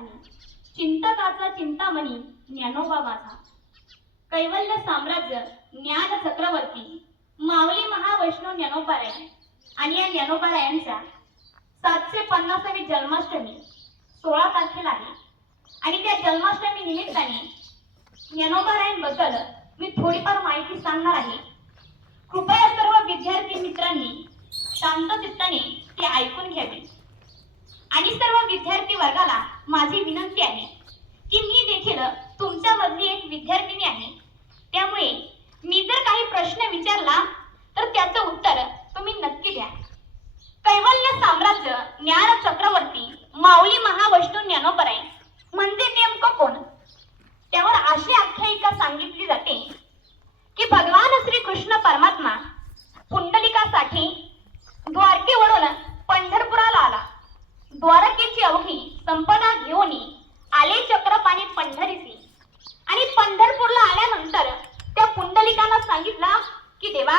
पाणी चिंतकाचा चिंतामणी ज्ञानोबा माझा. कैवल्य साम्राज्य ज्ञान चक्रवर्ती. माऊली महावैष्णव ज्ञानोबाराय आणि या ज्ञानोपारायांचा सातशे पन्नासावी जन्माष्टमी सोळा तारखेला आहे. आणि त्या जन्माष्टमी निमित्ताने ज्ञानोबारायांबद्दल मी थोडीफार माहिती सांगणार आहे. कृपया सर्व विद्यार्थी मित्रांनी शांत चित्ताने ते ऐकून घ्यावे. आणि सर्व विद्यार्थी वर्गाला माझी विनंती आहे की मी देखील तुमच्यामधली एक विद्यार्थिनी आहे. त्यामुळे मी जर काही प्रश्न विचारला तर त्याचं उत्तर तुम्ही नक्की द्या. कैवल्य साम्राज्य ज्ञान चक्रवर्ती माऊली महावैष्णू ज्ञानोपराय म्हणजे नेमकं कोण? त्यावर अशी आख्यायिका सांगितली जाते की भगवान श्री कृष्ण परमात्मा पुंडलिकासाठी द्वारकेवरून पंढरपुराला आला. द्वारकेची अवघी संपदा घेऊन आले चक्रपाणी पंढरीसी. आणि पंढरपूरला आल्यानंतर त्या पुंडलिकाला सांगितलं की देवा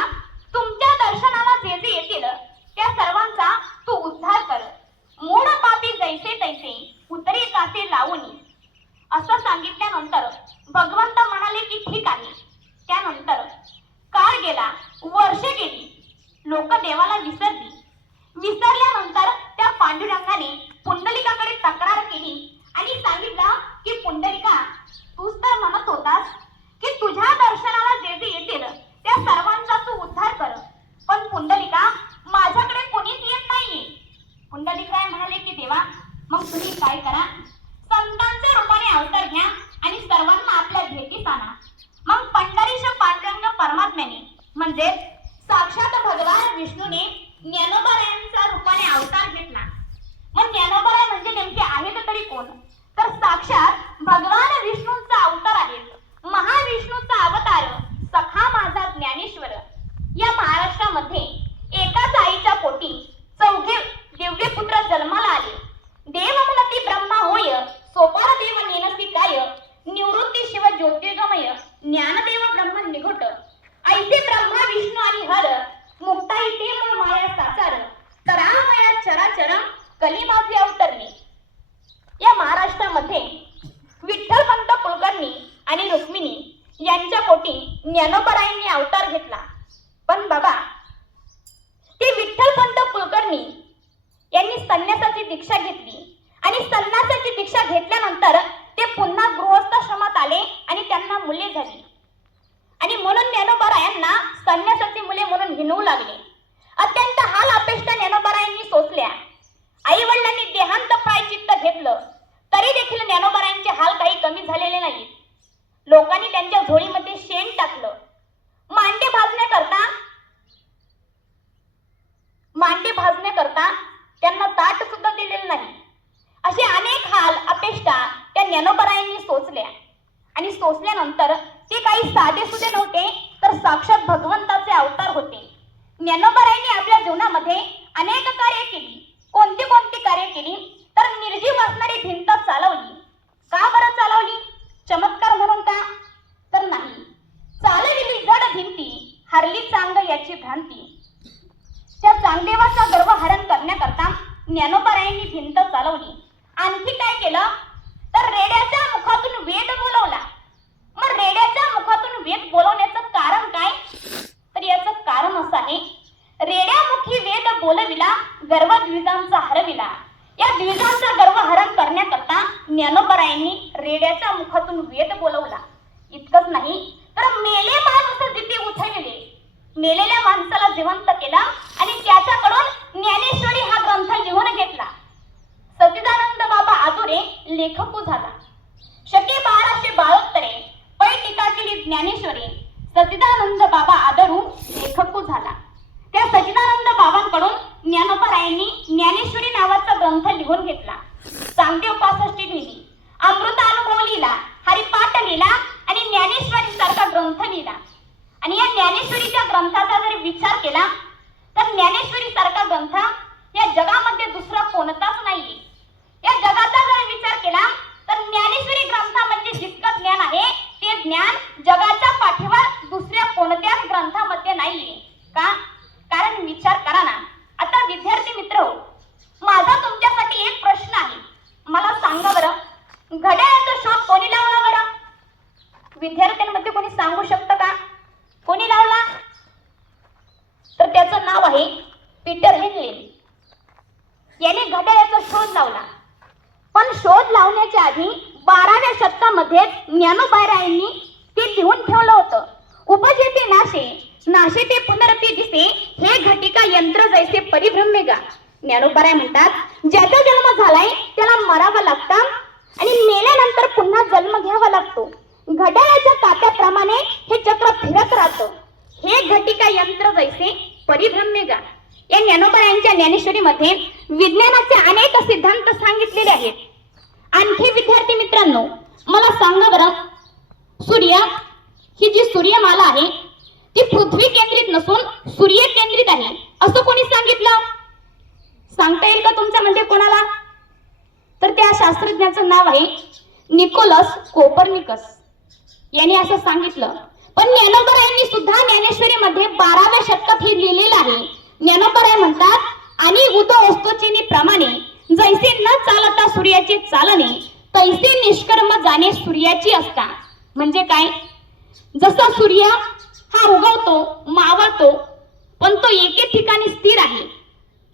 तुमच्या दर्शनाला जे जे येतील त्या सर्वांचा तू उद्धार कर. मूळ पापी जैसे तैसे उतरे कासे लावून असं सांगितल्यानंतर भगवंत म्हणाले की ठीक आहे. त्यानंतर काळ गेला वर्षे गेली. लोक देवाला विसरली. विसरल्यानंतर त्या पांडुरंगाने पुंडलिकाकडे तक्रार केली आणि सांगितलं की पुंडलिका तूच तर म्हणत होतास की तुझ्या दर्शनाला जे जे येतील त्या सर्व तू उद्धार कर पण पुंडलिका माझ्याकडे कोणीच येत नाहीये पुंडलिकाय म्हणाले की देवा मग तुम्ही काय करा संतांच्या रूपाने अवतार घ्या आणि सर्वांना आपल्या भेटीस आणा मग पंढरीश पांडुरंग परमात्म्याने म्हणजे साक्षात भगवान विष्णूने ज्ञानोबरायांच्या रूपाने अवतार घेतला मग ज्ञानोबराय म्हणजे नेमके आहेत तरी कोण तर साक्षात भगवान विष्णूंचा अवतार आहेत महाविष्णूचा अवतार सखा माझा ज्ञानेश्वर या महाराष्ट्रामध्ये एकाच आईच्या पोटी चौघे दिव्य पुत्र जन्माला आले देव म्हणती ब्रह्मा होय सोपार देव नेनसी काय निवृत्ती शिव ज्योतिर्गमय ज्ञानदेव ब्रह्म निघोट ऐसे ब्रह्मा विष्णू आणि हर मुक्ता इथे मूळ माया साचार तरामया चराचर कलिमाचे अवतरले या महाराष्ट्रामध्ये विठ्ठलपंत कुलकर्णी आणि रुक्मिणी यांच्या पोटी ज्ञानोबरायांनी अवतार घेतला. पण बाबा ते विठ्ठलपंत कुलकर्णी यांनी संन्यासाची दीक्षा घेतली. आणि संन्यासाची दीक्षा घेतल्यानंतर ते पुन्हा गृहस्थाश्रमात आले आणि त्यांना मुले झाली. आणि म्हणून ज्ञानोबारायांना संन्यासाची मुले म्हणून हिणवू लागले. आणि सोसल्यानंतर ते काही साधे सुधे नव्हते तर साक्षात भगवंताचे अवतार होते. ज्ञानोबराईने आपल्या जीवनामध्ये अनेक कार्य केली. कोणती कोणती कार्य केली? तर निर्जीव असणारी भिंत चालवली. का बरं चालवली? चमत्कार म्हणून का? तर नाही. चालविली जड भिंती हरली चांग याची भ्रांती. त्या चांगदेवाचा गर्वहरण करण्याकरता ज्ञानोबरायांनी भिंत चालवली. आणखी काय केलं तर रेड्याच्या मुखातून वेद बोलवला मग रेड्याच्या मुखातून वेद बोलवण्याचं कारण काय? तर याचं कारण असं आहे रेड्यामुखी वेद बोलविला गर्व द्विजांचा हरविला. या द्विजांचा गर्व हरण करण्याकरता ज्ञानोपरायांनी रेड्याच्या मुखातून वेद बोलवला. इतकंच नाही तर मेले माणूस जिथे उठविले. मेलेल्या माणसाला जिवंत केला आणि त्याच्याकडून ज्ञानेश्वरी हा ग्रंथ लिहून घेतला. सचिदानंद बाबा आदुरे लेखकू झाला. ज्ञानेश्वरी सचिदानंद बाबा आदरू लेखकू झाला. त्या सचिदानंद बाबांकडून ज्ञानोपरायांनी ज्ञानेश्वरी नावाचा ग्रंथ लिहून घेतला. चांगदेव पासष्टी लिहिली. अमृता अनुभव लिहिला हरिपाठ लिहिला आणि ज्ञानेश्वरी सारखा ग्रंथ लिहिला आणि या ज्ञानेश्वरीच्या ग्रंथाचा जर विचार केला तर ज्ञानेश्वरी सारखा ग्रंथ या जगामध्ये दुसरा कोणताच नाहीये या जगाचा जर विचार केला तर ज्ञानेश्वरी ग्रंथ म्हणजे जितकं ज्ञान आहे ते ज्ञान जगाच्या पाठीवर दुसऱ्या कोणत्याच ग्रंथामध्ये नाहीये का कारण विचार करा ना आता विद्यार्थी मित्र हो माझा तुमच्यासाठी एक प्रश्न आहे मला सांगा बरं विद्यार्थ्यांमध्ये कोणी सांगू शकतं का कोणी लावला तर त्याचं नाव आहे पीटर हेनलेन याने घड्याळाचा शोध लावला. पण शोध लावण्याच्या आधी बाराव्या शतकामध्ये ज्ञानोबायरायांनी ते लिहून ठेवलं होतं. उपजेते नाशे नाशे ते पुनरपी दिसे हे घटिका यंत्र जैसे परिभ्रम्य गा. ज्ञानोबाराय म्हणतात ज्याचा जन्म झालाय त्याला मरावा लागतं आणि मेल्यानंतर पुन्हा जन्म घ्यावा लागतो. घड्याळाच्या कात्याप्रमाणे हे चक्र फिरत राहतं. हे घटिका यंत्र जैसे परिभ्रम्य या ज्ञानेश्वरीमध्ये विज्ञानाचे अनेक सिद्धांत सांगितलेले आहेत. आणखी विद्यार्थी मित्रांनो मला सांगा बरं सूर्य ही जी सूर्यमाला आहे ती पृथ्वी केंद्रित नसून सूर्य केंद्रित आहे. असं कोणी सांगितलं? सांगता येईल का तुमच्यामध्ये म्हणजे कोणाला? तर त्या शास्त्रज्ञाचं नाव आहे निकोलस कोपर्निकस. यांनी असं सांगितलं. पण ज्ञानोबरायांनी सुद्धा ज्ञानेश्वरीमध्ये बाराव्या शतकात हे लिहिलेलं आहे. ज्ञानोबराय म्हणतात आणि उतो वस्तूचे प्रमाणे जैसे न चालता सूर्याचे चालणे तैसे निष्कर्म जाणे सूर्याची असता. म्हणजे काय? जसा सूर्य हा उगवतो मावळतो पण तो एके ठिकाणी स्थिर आहे.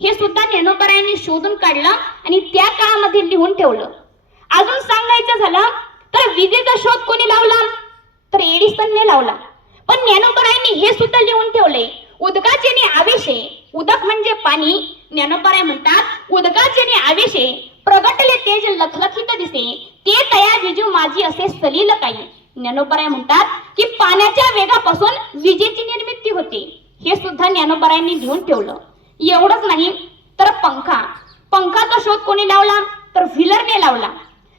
हे सुद्धा ज्ञानोबरायांनी शोधून काढलं आणि त्या काळामध्ये लिहून ठेवलं. अजून सांगायचं झालं तर विजेचा शोध कोणी लावला? तर एडिसनने लावला. पण ज्ञानोपरायांनी हे सुद्धा लिहून ठेवले उदकाचे आवेशे उदक म्हणजे पाणी. ज्ञानोपाराय म्हणतात उदकाचे आवेशे प्रगटले तेज लखलखित दिसे. ते तया विजू माझी असे सलील काही. ज्ञानोबराय म्हणतात की पाण्याच्या वेगापासून विजेची निर्मिती होते. हे सुद्धा ज्ञानोपरायांनी लिहून ठेवलं. एवढंच नाही तर पंखा. पंखाचा शोध कोणी लावला? तर व्हीलरने लावला.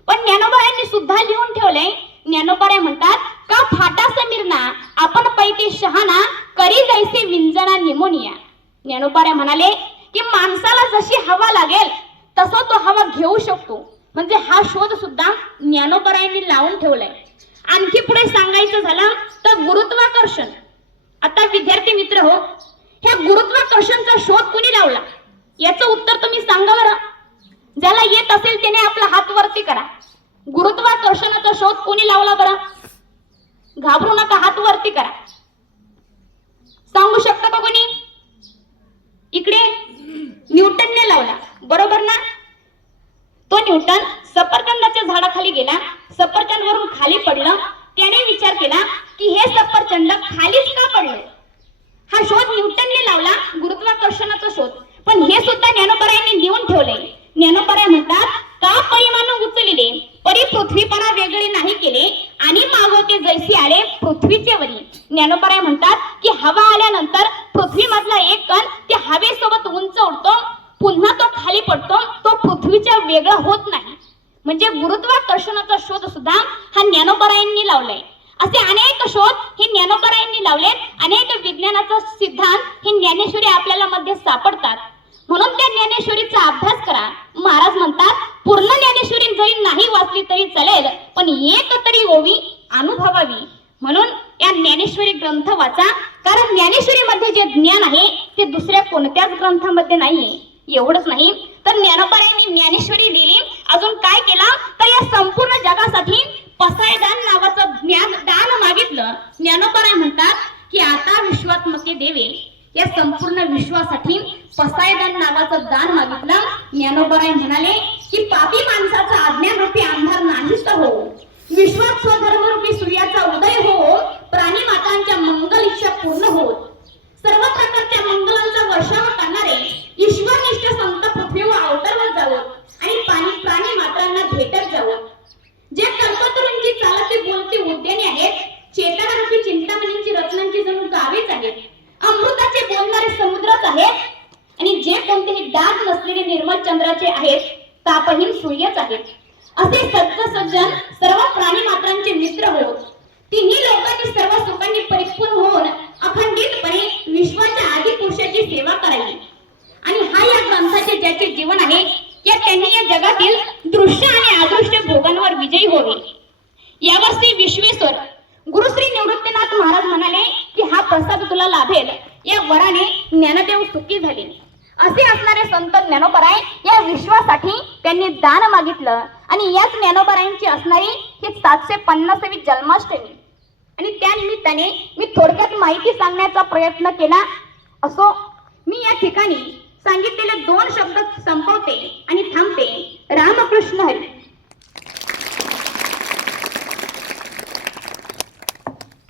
पण ज्ञानोबरायांनी सुद्धा लिहून ठेवलंय ज्ञानोबराय म्हणतात का फाटा समीरना आपण पैते शहाणा करी जायचे विंजना निमोनिया. ज्ञानोपाऱ्या म्हणाले की माणसाला जशी हवा लागेल तसं तो हवा घेऊ शकतो. म्हणजे हा शोध सुद्धा ज्ञानोपरायांनी लावून ठेवलाय. आणखी पुढे सांगायचं झालं तर गुरुत्वाकर्षण. आता विद्यार्थी मित्र हो ह्या गुरुत्वाकर्षणचा शोध कुणी लावला? याचं उत्तर तुम्ही सांगा बरं. ज्याला येत असेल त्याने आपला हात वरती करा. गुरुत्वाकर्षणाचा शोध कोणी लावला बरं? घाबरू नका हात वरती करा. सांगू शकता का कोणी? इकडे. न्यूटनने लावला. बरोबर ना? तो न्यूटन सफरचंदाच्या झाडाखाली गेला. सफरचंद वरून खाली पडलं. त्याने विचार केला की हे सफरचंद खालीच का पडलं? हा शोध न्यूटनने लावला गुरुत्वाकर्षणाचा शोध. पण हे सुद्धा ज्ञानोपरायांनी लिहून ठेवले. ज्ञानोपराय म्हणतात का परिमाण उचलिले? परी पृथ्वीपणा वेगळे नाही केले आणि मागवते जैसे आले पृथ्वीचे वरी. ज्ञानोपराय म्हणतात की हवा आल्यानंतर पृथ्वीमधला एक कण हवेसोबत उंच उडतो पुन्हा तो खाली पडतो तो पृथ्वीच्या वेगळा होत नाही. म्हणजे गुरुत्वाकर्षणाचा शोध सुद्धा हा ज्ञानोपरायांनी लावलाय. असे अनेक शोध हे ज्ञानोपरायांनी लावलेत. अनेक विज्ञानाचा सिद्धांत हे ज्ञानेश्वरी आपल्याला मध्ये सापडतात. म्हणून त्या ज्ञानेश्वरीचा अभ्यास करा. महाराज म्हणतात पूर्ण ज्ञानेश्वरी जरी नाही वाचली तरी चालेल पण एक तरी ओवी अनुभवावी. म्हणून या ज्ञानेश्वरी ग्रंथ वाचा. कारण ज्ञानेश्वरीमध्ये जे ज्ञान आहे ते दुसऱ्या कोणत्याच ग्रंथामध्ये नाहीये. एवढंच नाही. तर ज्ञानोबरायांनी ज्ञानेश्वरी लिहिली अजून काय केला? तर या संपूर्ण जगासाठी पसायदान नावाचं ज्ञान दान मागितलं. ज्ञानोपराय म्हणतात की आता विश्वात्मके देवे. या संपूर्ण विश्वासाठी पसायदान नावाचं दान मागितलं. ज्ञानोपराय म्हणाले की पापी माणसाचा अज्ञानरूपी अंधार नाहीच हो विश्वात स्वधर्मरूपी सूर्याचा उदय हो इच्छा पूर्ण होत सर्व प्रकारच्या मंगलांचा वर्षाव करणारे ईश्वरनिष्ठ संत पृथ्वीवर अवतरवत जावं आणि पाणी प्राणी मात्रांना भेटत जावं जे कल्पतरूंची चालती बोलती उद्याने आहेत चेतनारूपी चिंतामणींची रत्नांची जणू गावेच आहेत. अमृताचे बोलणारे समुद्रच आहेत. आणि जे कोणतेही डाग नसलेले निर्मल चंद्राचे आहेत तापहीन सूर्यच आहेत. असे सज्ज सज्जन सर्व प्राणी मात्रांचे मित्र होत तिन्ही लोकांनी सर्व सुखांनी परिपूर्ण होऊन अखंडितपणे विश्वाच्या आदी पुरुषाची सेवा करावी. आणि हा या ग्रंथाचे ज्याचे जीवन आहे या त्यांनी या जगातील दृश्य आणि अदृश्य भोगांवर विजयी होवे यावर्षी विश्वेश्वर गुरुश्री निवृत्तीनाथ महाराज म्हणाले की हा प्रसाद तुला लाभेल. या वराने ज्ञानदेव सुखी झाले. असे असणारे संत ज्ञानोबराय या विश्वासाठी त्यांनी दान मागितलं. आणि याच ज्ञानोपरायांची असणारी ही सातशे पन्नासावी जन्माष्टमी आणि त्या निमित्ताने मी थोडक्यात माहिती सांगण्याचा प्रयत्न केला. असो मी या ठिकाणी सांगितलेले दोन शब्द संपवते आणि थांबते. रामकृष्ण हरी.